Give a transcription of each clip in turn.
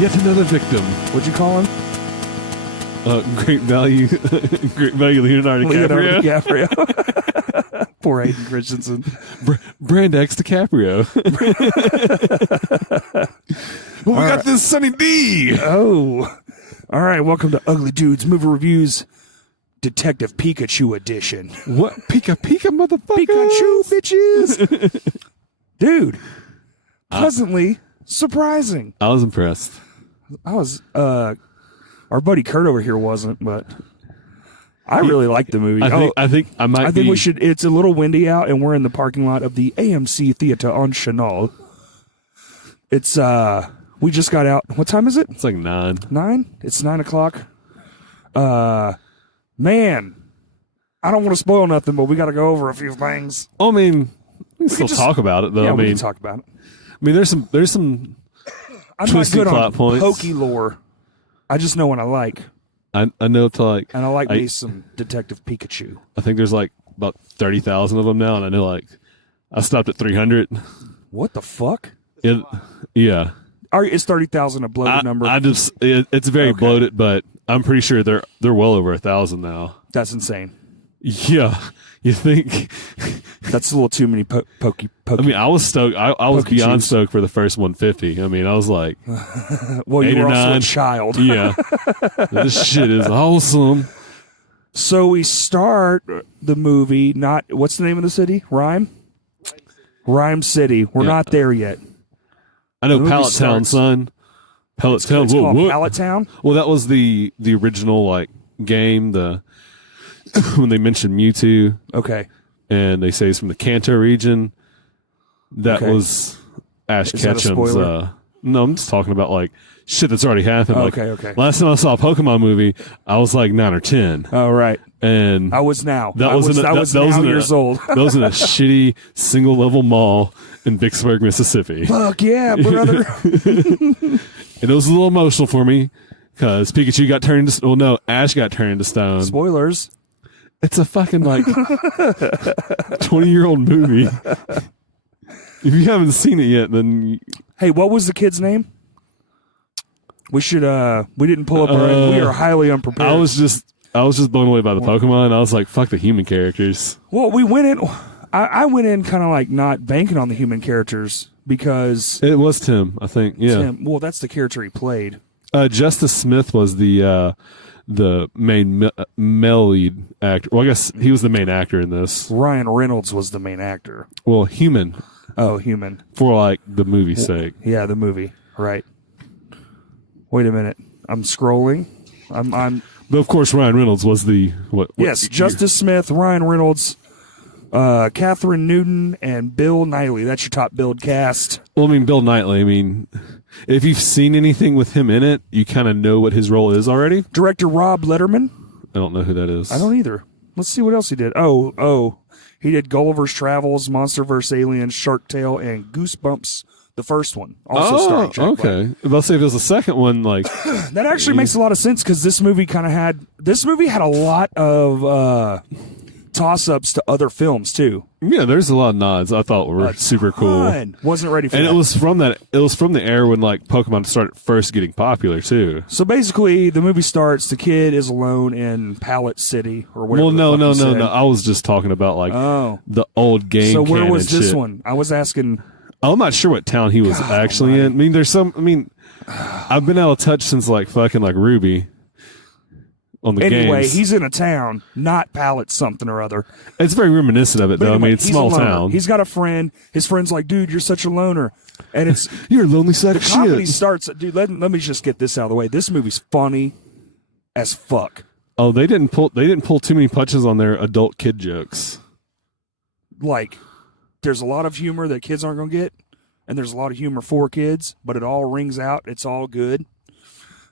Yet another victim. What'd you call him? Great value, great value, Leonardo DiCaprio. Poor Hayden Christensen. Brand X DiCaprio. Well, we got this Sunny D. Oh, all right. Welcome to Ugly Dudes Movie Reviews, Detective Pikachu edition. What Pika motherfucker? Pikachu bitches, dude. Pleasantly surprising. I was impressed. I was. Our buddy Kurt over here wasn't, but I really liked the movie. I think we should. It's a little windy out, and we're in the parking lot of the AMC Theater on Chenal. It's we just got out. What time is it? It's like 9. 9? It's 9 o'clock. Man, I don't want to spoil nothing, but we got to go over a few things. I mean, we can still talk about it though. Yeah, I mean, we can talk about it. I mean, there's some. I'm not good on points. pokey lore. I just know what I like. I know to like, and I like me some Detective Pikachu. I think there's like about 30,000 of them now, and I know like I stopped at 300. What the fuck? Yeah. Is 30,000 a bloated number? It's very bloated, but I'm pretty sure they're well over 1,000 now. That's insane. Yeah, you think? That's a little too many pokey. I mean, I was stoked. I was beyond stoked for the first 150. I mean, I was like, well, you were also 9. a child. Yeah, this shit is awesome. So we start the movie. What's the name of the city? Rhyme City. We're not there yet. I know Pallet Town, son. Pallet Town. It's called Pallet Town? Well, that was the original like game. When they mentioned Mewtwo. Okay. And they say it's from the Kanto region. That was Ash Ketchum's. No, I'm just talking about like shit that's already happened. Okay. Last time I saw a Pokemon movie, I was like 9 or 10. Oh, right. And I was now. I was now years old. That was in a shitty single level mall in Vicksburg, Mississippi. Fuck yeah, brother. And it was a little emotional for me because Pikachu got turned into. Well, no, Ash got turned into stone. Spoilers. It's a fucking like 20-year-old movie. If you haven't seen it yet, then hey, what was the kid's name? We should. We didn't pull up. We are highly unprepared. I was just blown away by the Pokemon. I was like, fuck the human characters. Well, we went in. I went in kind of like not banking on the human characters because it was Tim. I think. Yeah. Tim. Well, that's the character he played. Justice Smith was the main male lead actor. Well, I guess he was the main actor in this. Ryan Reynolds was the main actor. Well, human. Oh, human. For like the movie's sake. Yeah, the movie. Right. Wait a minute. I'm scrolling. I'm. But of course, Ryan Reynolds was the what? Yes, Justice Smith, Ryan Reynolds, Catherine Newton, and Bill Nighy. That's your top billed cast. Well, I mean, Bill Nighy. I mean, if you've seen anything with him in it, you kind of know what his role is already. Director Rob Letterman. I don't know who that is. I don't either. Let's see what else he did. Oh, he did Gulliver's Travels, Monster vs. Aliens, Shark Tale, and Goosebumps. The first one, also starring Jack Black. Okay. I'll say if it was the second one, like that actually makes a lot of sense because this movie had a lot of toss-ups to other films too. Yeah, there's a lot of nods I thought were super cool. Wasn't ready for and that. it was from the era when like Pokemon started first getting popular too. So basically the movie starts, the kid is alone in Pallet City or whatever. Well, no. I was just talking about like the old game. So where was this shit. one? I was asking. I'm not sure what town he was actually in. I mean, I've been out of touch since like fucking like Ruby on the Anyway, games. he's in a town, not Pallet something or other. It's very reminiscent of it, though. Anyway, I mean, it's small town. He's got a friend. His friend's like, dude, you're such a loner. And it's you're a lonely sack of shit. The comedy starts, dude, let me just get this out of the way. This movie's funny as fuck. Oh, they didn't pull too many punches on their adult kid jokes. Like, there's a lot of humor that kids aren't going to get, and there's a lot of humor for kids, but it all rings out. It's all good.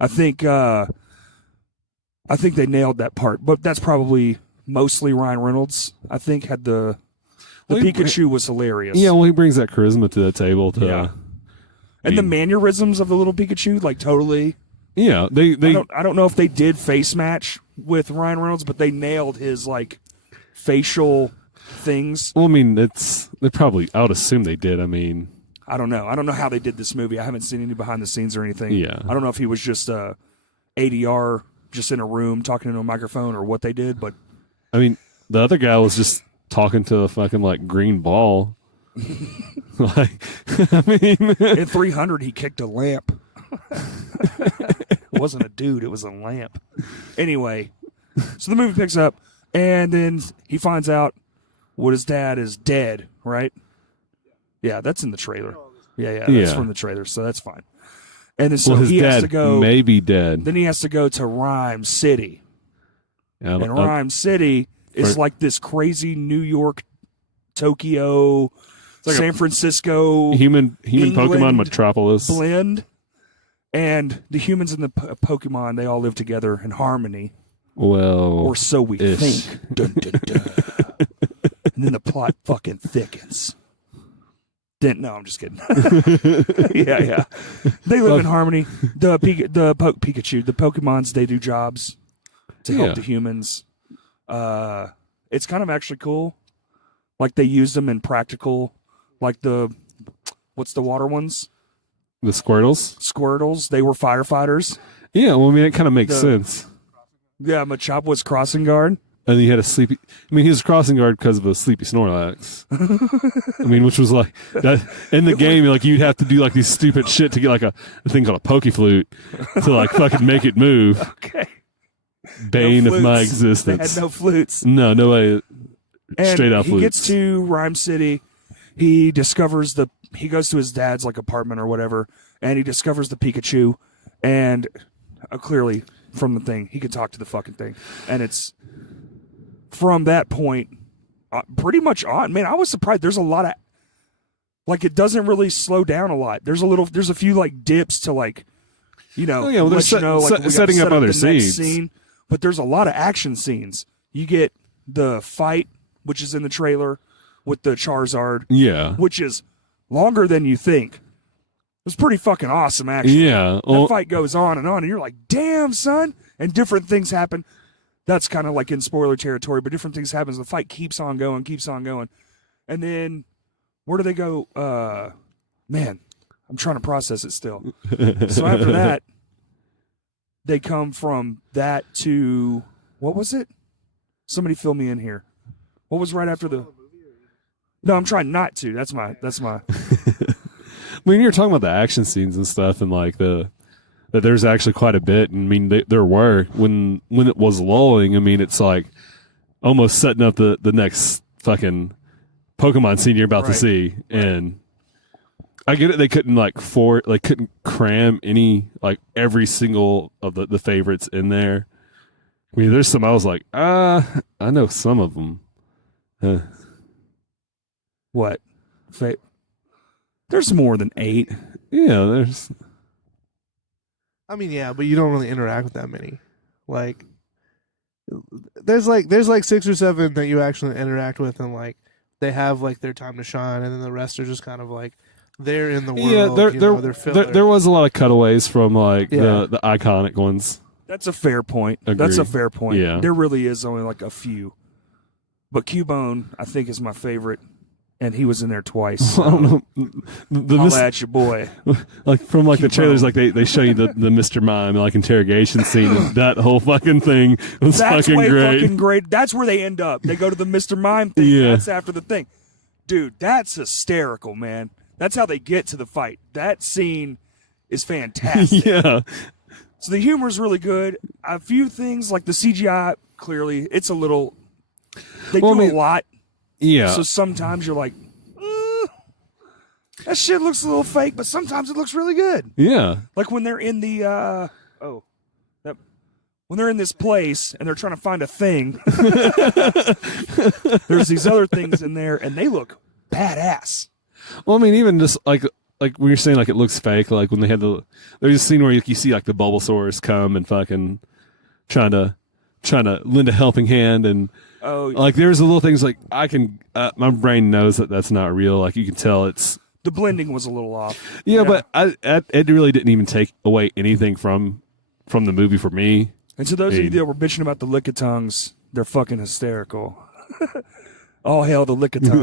I think they nailed that part, but that's probably mostly Ryan Reynolds. I think had the Pikachu was hilarious. Yeah, well, he brings that charisma to the table. And the mannerisms of the little Pikachu, like totally. Yeah, they. I don't know if they did face match with Ryan Reynolds, but they nailed his like facial things. Well, I mean, they probably. I would assume they did. I mean, I don't know. I don't know how they did this movie. I haven't seen any behind the scenes or anything. Yeah. I don't know if he was just ADR, just in a room talking into a microphone, or what they did. But I mean, the other guy was just talking to a fucking like green ball. Like, I mean, in 300, he kicked a lamp. It wasn't a dude; it was a lamp. Anyway, so the movie picks up, and then he finds out what his dad is dead. Right? Yeah, that's in the trailer. Yeah, that's from the trailer, so that's fine. And then so his he has dad to go. may be dead. Then he has to go to Rhyme City. And Rhyme City is like this crazy New York, Tokyo, like San Francisco human England Pokemon metropolis blend. And the humans and the Pokemon, they all live together in harmony. Well, or so we think. Dun, dun, dun. And then the plot fucking thickens. No, I'm just kidding. Yeah. They live in harmony. Pikachu, the Pokemons, they do jobs to help the humans. It's kind of actually cool. Like they use them in practical, like what's the water ones? The Squirtles? Squirtles. They were firefighters. Yeah, well, I mean, it kind of makes sense. Yeah, Machop was crossing guard. And he had a sleepy. I mean, he was crossing guard because of a sleepy Snorlax. I mean, which was like that in the game. Like you'd have to do like these stupid shit to get like a thing called a Poke Flute to like fucking make it move. Okay. Bane of my existence. They had no flutes. No way. Straight up flutes. He gets to Rhyme City. He discovers he goes to his dad's like apartment or whatever, and he discovers the Pikachu, and clearly from the thing he could talk to the fucking thing, and it's from that point pretty much on. Man, I was surprised. There's a lot of like it doesn't really slow down a lot. There's a few like dips to like they're setting up other scenes. Scene, but there's a lot of action scenes. You get the fight, which is in the trailer with the Charizard, which is longer than you think. It was pretty fucking awesome, actually. Yeah, that fight goes on, and you're like, "Damn, son!" And different things happen. That's kind of like in spoiler territory, but different things happen. The fight keeps on going, and then where do they go? Man, I'm trying to process it still. So after that, they come from that to what was it? Somebody fill me in here. What was right after the? No, I'm trying not to. That's my. I mean, you're talking about the action scenes and stuff, and like that there's actually quite a bit. And I mean, there were when it was lulling. I mean, it's like almost setting up the next fucking Pokemon scene you're about to see. And I get it. They couldn't couldn't cram every single of the favorites in there. I mean, there's some I was like, I know some of them. What? There's more than 8. Yeah, there's. I mean, yeah, but you don't really interact with that many. Like, there's like 6 or 7 that you actually interact with, and like they have like their time to shine, and then the rest are just kind of like they're in the world. Yeah, there was a lot of cutaways from like the iconic ones. That's a fair point. Agreed. That's a fair point. Yeah. There really is only like a few. But Cubone, I think, is my favorite, and he was in there twice. So I don't know. Holla at your boy. Like from like Cubone. the trailers, like they show you the Mr. Mime like interrogation scene. And that whole fucking thing was That's fucking way great. fucking great. That's where they end up. They go to the Mr. Mime thing. Yeah. That's after the thing. Dude, that's hysterical, man. That's how they get to the fight. That scene is fantastic. Yeah. So the humor's really good. A few things like the CGI, clearly, it's a little. They do a lot. Yeah. So sometimes you're like, that shit looks a little fake, but sometimes it looks really good. Yeah. Like when they're in the when they're in this place and they're trying to find a thing. There's these other things in there, and they look badass. Well, I mean, even just like when you're saying like it looks fake, like when they had there's a scene where you see like the Bulbasaurs come and fucking trying to lend a helping hand, and like there's a little things like I can my brain knows that that's not real. Like you can tell it's the blending was a little off. Yeah, but it really didn't even take away anything from the movie for me. And to those of you that were bitching about the Lickitungs, they're fucking hysterical. All hail the Lickitung.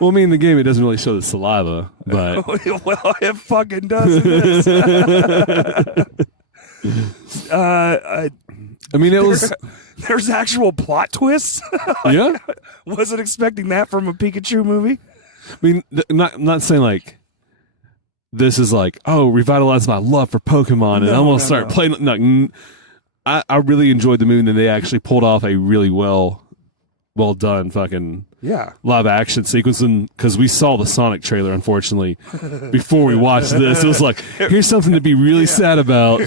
Well, I mean, in the game, it doesn't really show the saliva, but Well, it fucking does in this. I mean, it was There's actual plot twists. yeah. Wasn't expecting that from a Pikachu movie. I mean, I'm not saying like this is like, oh, revitalize my love for Pokemon, and I'm gonna start playing. No, I really enjoyed the movie, and they actually pulled off a really well done fucking Yeah. live action sequence, and because we saw the Sonic trailer, unfortunately, before we watched this, it was like, here's something to be really sad about,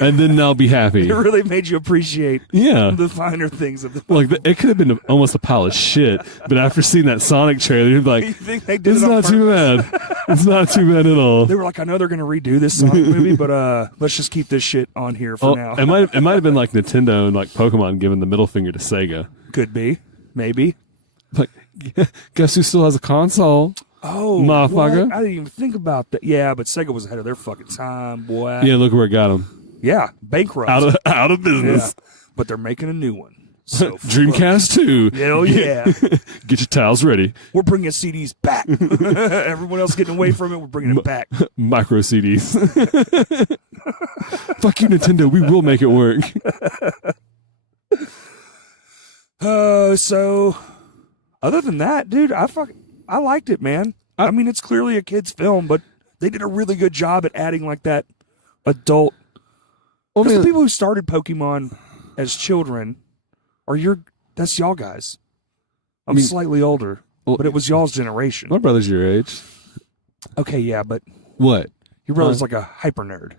and then I'll be happy. It really made you appreciate Yeah. the finer things of the Like, it could have been almost a pile of shit, but after seeing that Sonic trailer, you'd be like, You think they did it's it on not too purpose? bad. It's not too bad at all. They were like, I know they're going to redo this Sonic movie, but let's just keep this shit on here for now. It might have been like Nintendo and like Pokemon giving the middle finger to Sega. Could be. Maybe. Like, guess who still has a console? Oh, Motherfucker. what? I didn't even think about that. Yeah, but Sega was ahead of their fucking time, boy. Yeah, look where it got them. Yeah, bankrupt. Out of business. Yeah. But they're making a new one. So Dreamcast 2. Hell yeah. Get your towels ready. We're bringing CDs back. Everyone else getting away from it, we're bringing it back. Micro CDs. Fuck you, Nintendo. We will make it work. So other than that, dude, I liked it, man. I mean, it's clearly a kid's film, but they did a really good job at adding like that adult. Well, Because man, the people who started Pokemon as children that's y'all guys. I'm slightly older, but it was y'all's generation. my brother's your age. Okay, yeah, but What? your brother's like a hyper nerd.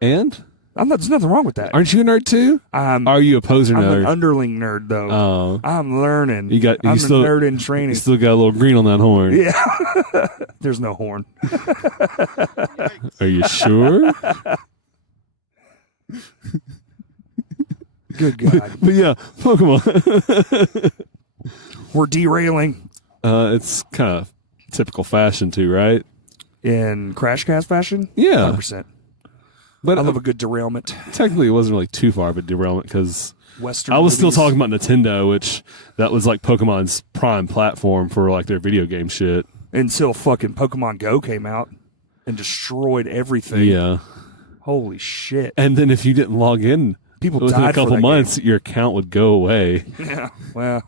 And? There's nothing wrong with that. Aren't you a nerd too? Are you a poser I'm nerd? an underling nerd, though. Oh. I'm learning. You I'm still- a nerd in training. You still got a little green on that horn. Yeah. There's no horn. Are you sure? Good God. But yeah, Pokemon. We're derailing It's kind of typical fashion too, right? in Crash Cast fashion. Yeah. 100%. But I love a good derailment. technically, it wasn't really too far of a derailment because Western I was still movies. talking about Nintendo, which that was like Pokemon's prime platform for like their video game shit. Until fucking Pokemon Go came out and destroyed everything. Yeah. Holy shit. And then if you didn't log in People within died a couple for that months, your account would go away. game. Yeah. Well.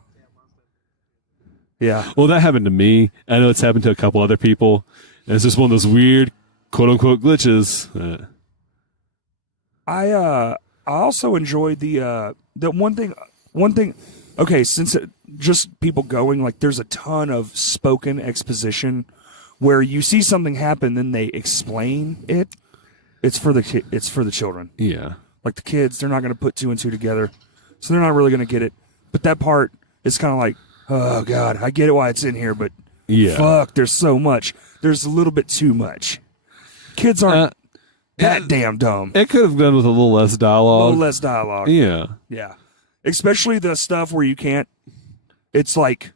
Yeah. Well, that happened to me. I know it's happened to a couple other people. And it's just one of those weird, quote unquote, glitches. I also enjoyed the one thing. Okay, since just people going, like, there's a ton of spoken exposition where you see something happen, then they explain it. It's for the children. Yeah. Like the kids, they're not going to put two and two together, so they're not really going to get it. But that part is kind of like, oh God, I get it why it's in here, but Yeah. fuck, there's so much. There's a little bit too much. Kids aren't that damn dumb. It could have done with a little less A dialogue. little less dialogue. Yeah. Yeah. Especially the stuff where you can't. It's like,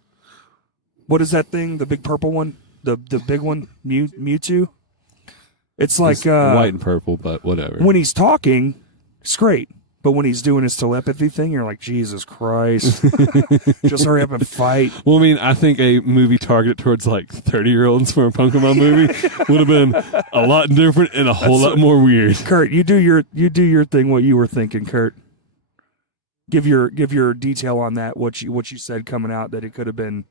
what is that thing? The big purple one? The big one? Mewtwo? It's like It's white and purple, but whatever. when he's talking, it's great. But when he's doing his telepathy thing, you're like, Jesus Christ. Just hurry up and fight. Well, I mean, I think a movie targeted towards like 30-year-olds for a Pokemon movie would have been a lot different and a whole lot more weird. Kurt, you do your thing, what you were thinking, Kurt. Give your detail on that, what you said coming out, that it could have been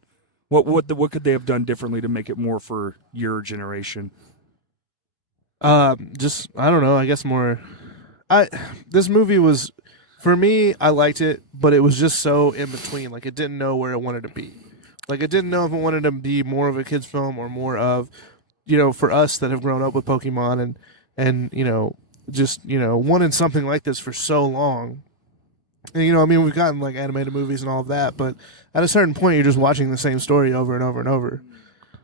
what could they have done differently to make it more for your generation? Just I don't know. I guess more. This movie was, for me, I liked it, but it was just so in between. Like, it didn't know where it wanted to be. Like, it didn't know if it wanted to be more of a kid's film or more of, for us that have grown up with Pokemon and just wanted something like this for so long. And I mean, we've gotten like animated movies and all of that, but at a certain point, you're just watching the same story over and over and over.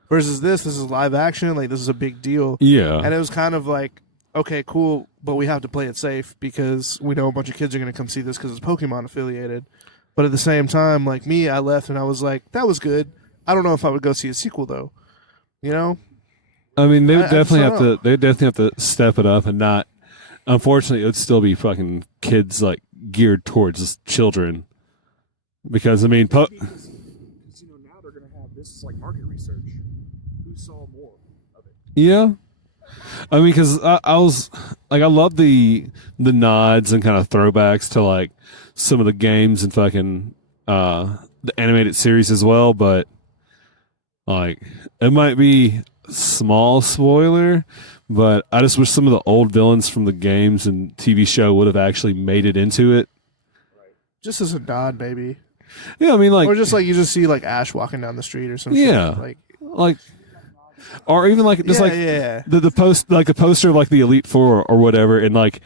Versus this is live action. Like, this is a big deal. Yeah. And it was kind of like, okay, cool, but we have to play it safe because we know a bunch of kids are going to come see this because it's Pokemon affiliated. But at the same time, like me, I left and I was like, that was good. I don't know if I would go see a sequel though. I mean, they would I definitely don't have know. to. They would definitely have to step it up and not. Unfortunately, it would still be fucking kids like geared towards children. Because I mean, Because now they're going to have this is like market research. Who saw more of it? yeah. I mean, because I was like, I love the nods and kind of throwbacks to like some of the games and fucking the animated series as well, but like it might be small spoiler, but I just wish some of the old villains from the games and TV show would have actually made it into it. Just as a nod, maybe. Yeah, I mean, like, Or just like you just see like Ash walking down the street or something. Yeah. Like, or even like just yeah. the post, like the poster of like the Elite Four or whatever, and like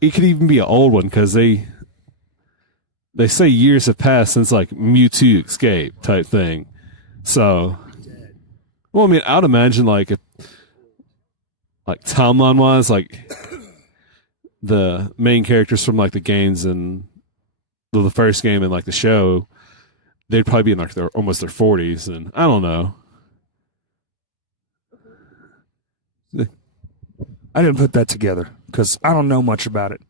it could even be an old one because they say years have passed since like Mewtwo escape type thing. So, well, I mean, I'd imagine like if like timeline wise, like the main characters from like the games and the first game and like the show, they'd probably be in like almost their 40s, and I don't know. I didn't put that together because I don't know much about it.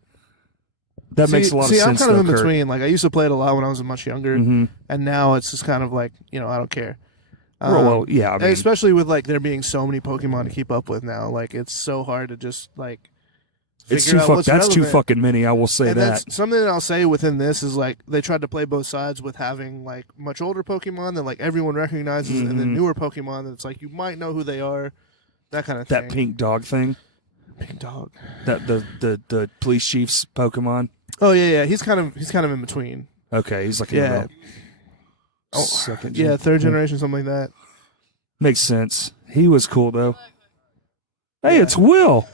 That makes a lot of sense. I'm kind of in though, Kurt. between. Like I used to play it a lot when I was much younger, Mhm. and now it's just kind of like I don't care. Well, yeah, I mean, especially with like there being so many Pokemon to keep up with now. Like it's so hard to just like. it's figure too out what's that's too relevant. fucking many. I will say And that. that's something that I'll say within this is like they tried to play both sides with having like much older Pokemon that like everyone recognizes, and then newer Pokemon that's like you might know who they are, that kind of thing. That pink dog thing. Pink dog. That the police chief's Pokemon. Oh yeah. He's kind of in between. Okay, he's like Yeah. Oh, second. yeah, third generation, something like that. Makes sense. He was cool though. Hey, it's Will.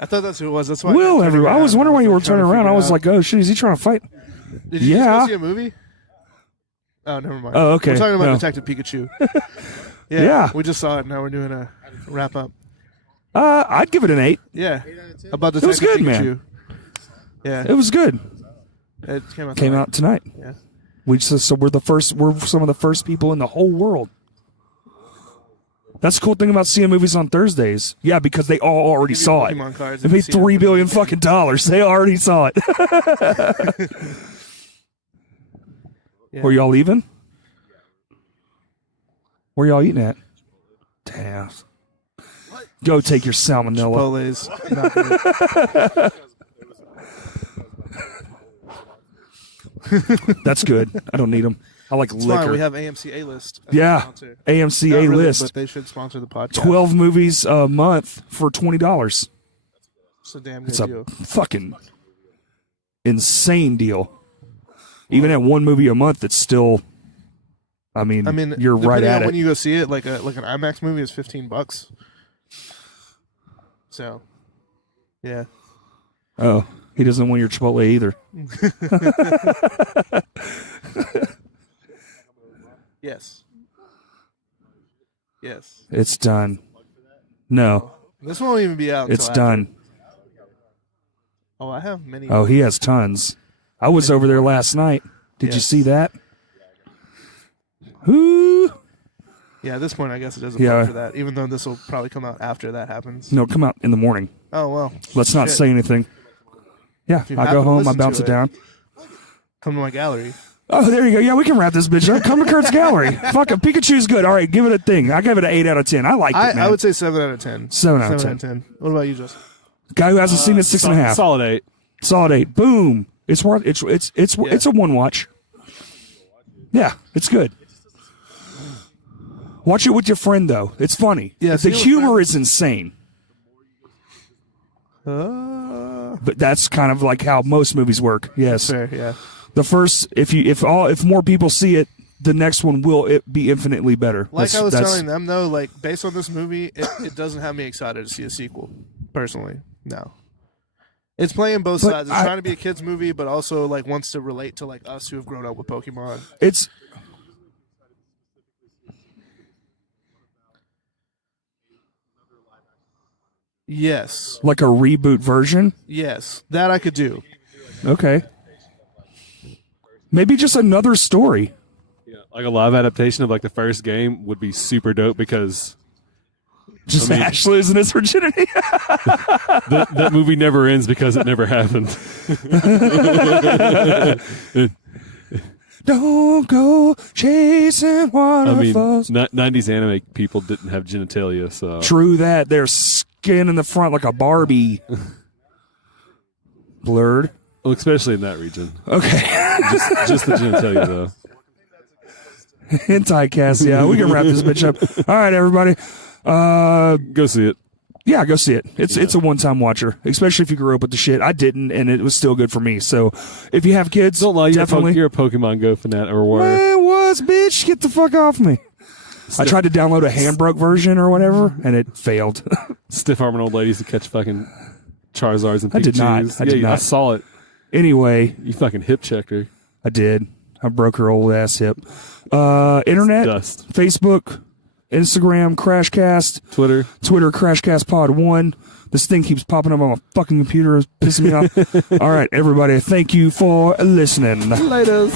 I thought that's who it was. That's why. Will, I turned everyone. I around. was wondering why you were trying to turning around. figure I was out. like, oh shit, is he trying to fight? Did you yeah. just go see a movie? Oh, never mind. Oh, okay. We're talking about No. Detective Pikachu. Yeah. We just saw it. Now we're doing a wrap up. I'd give it an 8. Yeah. About was Detective good, Pikachu. man. Yeah. It was good. It came out. Came out tonight. Yeah. So we're some of the first people in the whole world. That's the cool thing about seeing movies on Thursdays. Yeah, because they all already Give you saw it. Pokemon cards They if you made see $3 them. billion fucking dollars. They already saw it. Yeah. Were y'all leaving? Where y'all eating at? Damn. Go take your salmonella. Chipotle's not good. That's good. I don't need them. I like It's liquor. fine. We have AMC A List. as a Yeah. sponsor. AMC Not A really, list. but they should sponsor the podcast. 12 movies a month for $20. It's a damn good It's a deal. fucking insane deal. Even at one movie a month, it's still. I mean, you're right depending at on it. when you go see it, like an IMAX movie is $15. So, yeah. Oh, he doesn't want your Chipotle either. Yes. Yes. It's done. No, This won't even be out. it's until after. done. Oh, I have many. Oh, he has tons. I was over there last night. Did you Yes. see that? Ooh. Yeah, at this point, I guess it doesn't Yeah. work for that. Even though this will probably come out after that happens. No, come out in the morning. Oh well. Let's not Shit. say anything. Yeah, you I happen go to home, I listen bounce to it it. down. Come to my gallery. Oh, there you go. Yeah, we can wrap this bitch up. Come to Kurt's gallery. Fuck it. Pikachu's good. All right, give it a thing. I gave it an 8 out of 10. I like it, man. I would say 7 out of 10. 7 out of 7 10. What about you, Justin? Guy who hasn't seen it, 6.5. Solid 8. Solid 8. Boom. It's worth. It's a one watch. Yeah, it's good. Watch it with your friend though. It's funny. Yeah, the see it with humor friends. is insane. But that's kind of like how most movies work. Yes. Fair, yeah. The first, if more people see it, the next one will be infinitely better. Like I was telling them though, like based on this movie, it doesn't have me excited to see a sequel. Personally, no. It's playing both But sides. It's trying to be a kids movie, but also like wants to relate to like us who have grown up with Pokemon. It's Yes, like a reboot version. yes, that I could do. Okay. Maybe just another story. Yeah, like a live adaptation of like the first game would be super dope because Just I mean- Ash losing his virginity. that movie never ends because it never happened. Don't go chasing I mean, waterfalls. 90s anime people didn't have genitalia, so. True that. Their skin in the front like a Barbie. Blurred. Well, especially in that region. Okay. Just the genitalia, though. Hentai cast. Yeah, we can wrap this bitch up. All right, everybody. Go see it. Yeah, go see it. It's a one-time watcher, especially if you grew up with the shit. I didn't, and it was still good for me. So if you have kids, Don't lie, definitely. you're a Pokemon Go fanatic, or were. Man, was, bitch. Get the fuck off me. I tried to download a handbroke version or whatever, and it failed. Stiff arming old ladies to catch fucking Charizards and Pikachus. I did not. I did not. I saw it. Anyway, You fucking hip checked her. I did. I broke her old ass hip. Internet, Dust. Facebook, Instagram, Crashcast, Twitter, CrashcastPod1. This thing keeps popping up on my fucking computer. It's pissing me off. All right, everybody. Thank you for listening. Laters.